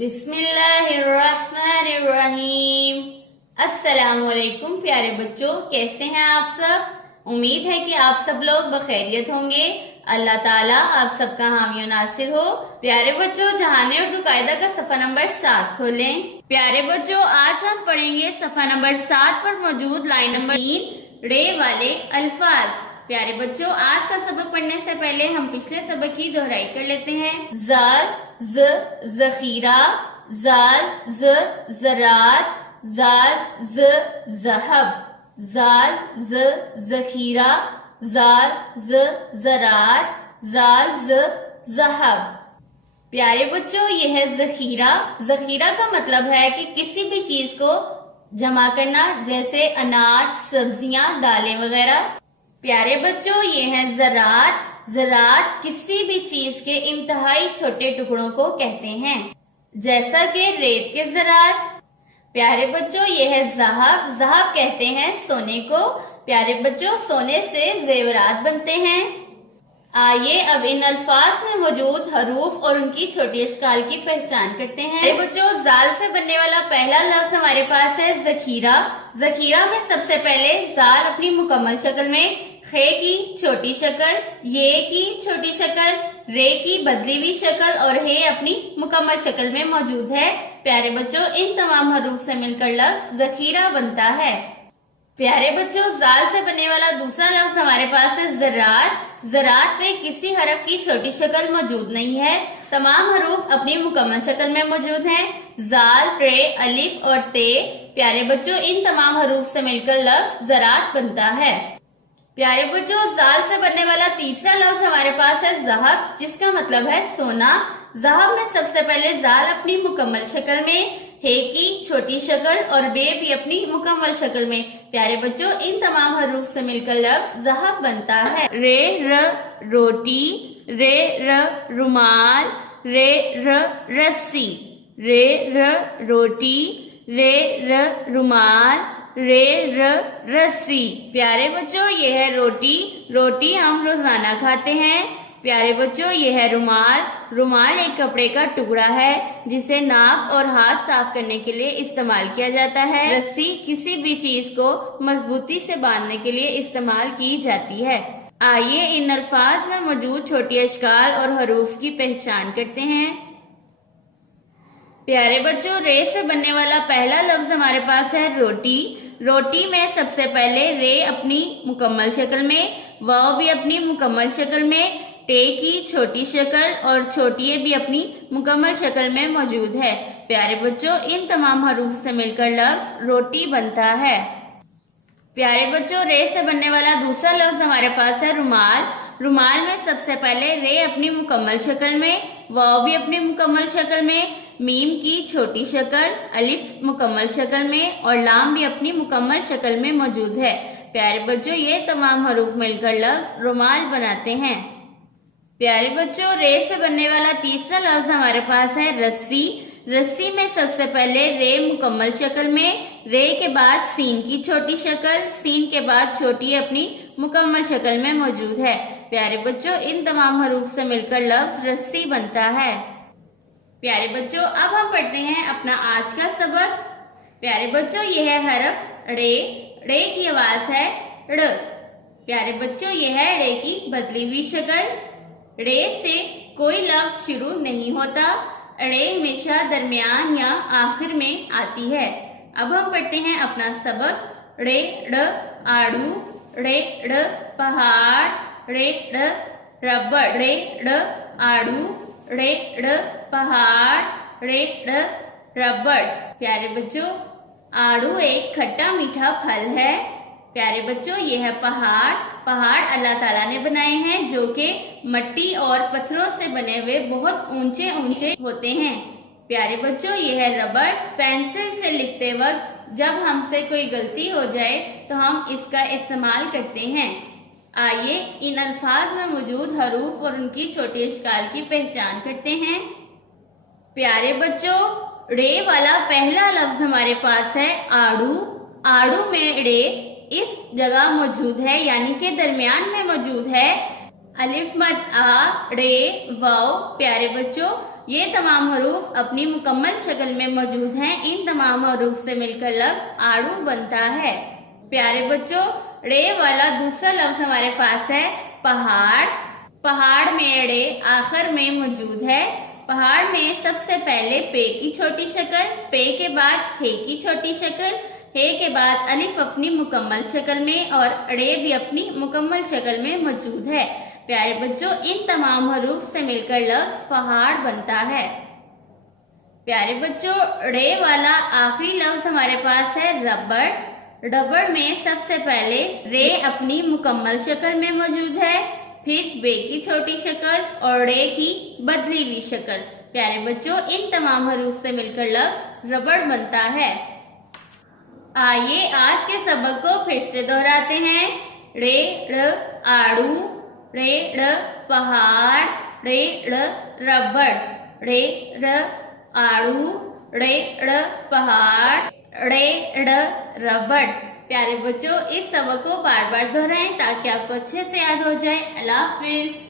بسم اللہ الرحمن الرحیم۔ السلام علیکم پیارے بچوں، کیسے ہیں آپ سب؟ امید ہے کہ آپ سب لوگ بخیریت ہوں گے۔ اللہ تعالیٰ آپ سب کا حامی و ناصر ہو۔ پیارے بچوں، جہان اردو قاعدہ کا صفحہ نمبر 7 کھولیں۔ پیارے بچوں، آج ہم پڑھیں گے صفحہ نمبر 7 پر موجود لائن نمبر 3 رے والے الفاظ۔ پیارے بچوں، آج کا سبق پڑھنے سے پہلے ہم پچھلے سبق کی دہرائی کر لیتے ہیں۔ زال ز ذخیرہ، زال ز زراعت، زال ز ذہب، زال ز ذخیرہ، زال ز زراعت، زال ز ذہب۔ پیارے بچوں، یہ ہے ذخیرہ۔ ذخیرہ کا مطلب ہے کہ کسی بھی چیز کو جمع کرنا، جیسے اناج، سبزیاں، دالیں وغیرہ۔ پیارے بچوں، یہ ہے زراعت۔ زراعت کسی بھی چیز کے انتہائی چھوٹے ٹکڑوں کو کہتے ہیں، جیسا کہ ریت کے زراعت۔ پیارے بچوں، یہ ہے ذہب۔ ذہب کہتے ہیں سونے کو۔ پیارے بچوں، سونے سے زیورات بنتے ہیں۔ آئیے اب ان الفاظ میں موجود حروف اور ان کی چھوٹی اشکال کی پہچان کرتے ہیں۔ پیارے بچوں، زال سے بننے والا پہلا لفظ ہمارے پاس ہے ذخیرہ۔ ذخیرہ میں سب سے پہلے زال اپنی مکمل شکل میں، خے کی چھوٹی شکل، یہ کی چھوٹی شکل، رے کی بدلی ہوئی شکل اور ہے اپنی مکمل شکل میں موجود ہے۔ پیارے بچوں، ان تمام حروف سے مل کر لفظ ذخیرہ بنتا ہے۔ پیارے بچوں، زال سے بننے والا دوسرا لفظ ہمارے پاس ہے زراعت۔ زراعت میں کسی حرف کی چھوٹی شکل موجود نہیں ہے، تمام حروف اپنی مکمل شکل میں موجود ہیں، زال، رے، الف اور تے۔ پیارے بچوں، ان تمام حروف سے مل کر لفظ زراعت بنتا ہے۔ پیارے بچوں، زال سے بننے والا تیسرا لفظ ہمارے پاس ہے ذہب، جس کا مطلب ہے سونا۔ ذہب میں سب سے پہلے زال اپنی مکمل شکل میں، ہے کی چھوٹی شکل اور بے بھی اپنی مکمل شکل میں۔ پیارے بچوں، ان تمام حروف سے مل کر لفظ ذہب بنتا ہے۔ رے ر روٹی، رے ر رومال، رے ر رسی، رے ر روٹی، رے ر رومال، رے ر رسی۔ پیارے بچوں، یہ ہے روٹی۔ روٹی ہم روزانہ کھاتے ہیں۔ پیارے بچوں، یہ ہے رومال۔ رومال ایک کپڑے کا ٹکڑا ہے جسے ناک اور ہاتھ صاف کرنے کے لیے استعمال کیا جاتا ہے۔ رسی کسی بھی چیز کو مضبوطی سے باندھنے کے لیے استعمال کی جاتی ہے۔ آئیے ان الفاظ میں موجود چھوٹی اشکال اور حروف کی پہچان کرتے ہیں۔ پیارے بچوں، رے سے بننے والا پہلا لفظ ہمارے پاس ہے روٹی۔ روٹی میں سب سے پہلے رے اپنی مکمل شکل میں، واو بھی اپنی مکمل شکل میں، ٹے کی چھوٹی شکل اور چھوٹی بھی اپنی مکمل شکل میں موجود ہے۔ پیارے بچوں، ان تمام حروف سے مل کر لفظ روٹی بنتا ہے۔ پیارے بچوں، رے سے بننے والا دوسرا لفظ ہمارے پاس ہے رومال۔ رومال میں سب سے پہلے رے اپنی مکمل شکل میں، واو بھی اپنی مکمل شکل میں، میم کی چھوٹی شکل، الف مکمل شکل میں اور لام بھی اپنی مکمل شکل میں موجود ہے۔ پیارے بچوں، یہ تمام حروف مل کر لفظ رومال بناتے ہیں۔ پیارے بچوں، رے سے بننے والا تیسرا لفظ ہمارے پاس ہے رسی۔ رسی میں سب سے پہلے رے مکمل شکل میں، رے کے بعد سین کی چھوٹی شکل، سین کے بعد چھوٹی اپنی مکمل شکل میں موجود ہے۔ پیارے بچوں، ان تمام حروف سے مل کر لفظ رسی بنتا ہے۔ پیارے بچوں، اب ہم پڑھتے ہیں اپنا آج کا سبق۔ پیارے بچوں، یہ ہے حرف ڑے۔ ڑے کی آواز ہے ڑ۔ پیارے بچوں، یہ ہے ڑے کی بدلی ہوئی شکل۔ ڑے سے کوئی لفظ شروع نہیں ہوتا، ڑے ہمیشہ درمیان یا آخر میں آتی ہے۔ اب ہم پڑھتے ہیں اپنا سبق۔ ڑے ڑ آڑو، ڑے ڑ پہاڑ، ڑے ڑ ربڑ، ڑے ڑ آڑو، ڑے ڑ پہاڑ، ڑے ڑ ربڑ۔ پیارے بچوں، آڑو ایک کھٹا میٹھا پھل ہے۔ پیارے بچوں، یہ ہے پہاڑ۔ پہاڑ اللہ تعالیٰ نے بنائے ہیں جو کہ مٹی اور پتھروں سے بنے ہوئے بہت اونچے اونچے ہوتے ہیں۔ پیارے بچوں، یہ ہے ربڑ۔ پینسل سے لکھتے وقت جب ہم سے کوئی غلطی ہو جائے تو ہم اس کا استعمال کرتے ہیں۔ آئیے ان الفاظ میں موجود حروف اور ان کی چھوٹی اشکال کی پہچان کرتے ہیں۔ پیارے بچوں، ڑے والا پہلا لفظ ہمارے پاس ہے آڑو۔ آڑو میں ڑے اس جگہ موجود ہے، یعنی کہ درمیان میں موجود ہے۔ الف مد آ، ڑے، واو۔ پیارے بچوں، یہ تمام حروف اپنی مکمل شکل میں موجود ہیں. ان تمام حروف سے مل کر لفظ آڑو بنتا ہے. پیارے بچوں، ڑے والا دوسرا لفظ ہمارے پاس ہے پہاڑ. پہاڑ میں ڑے آخر میں موجود ہے. پہاڑ میں سب سے پہلے پے کی چھوٹی شکل، پے کے بعد ہے کی چھوٹی شکل، ہے کے بعد الف اپنی مکمل شکل میں اور ڑے بھی اپنی مکمل شکل میں موجود ہے. پیارے بچوں، ان تمام حروف سے مل کر لفظ پہاڑ بنتا ہے. پیارے بچوں، ڑے والا آخری لفظ ہمارے پاس ہے ربڑ. ربڑ میں سب سے پہلے رے اپنی مکمل شکل میں موجود ہے، پھر بے کی چھوٹی شکل اور ڑے کی بدلی ہوئی شکل. پیارے بچوں، ان تمام حروف سے مل کر لفظ ربڑ بنتا ہے. آئیے آج کے سبق کو پھر سے دہراتے ہیں. ڑے ڑ آڑو، ڑے ڑ پہاڑ، ڑے ڑ ربڑ، ڑے ڑ آڑو، ڑے ڑ پہاڑ، ڑے ڑ ربڑ. پیارے بچوں، اس سبق کو بار بار دہرائیں تاکہ آپ کو اچھے سے یاد ہو جائے. اللہ حافظ.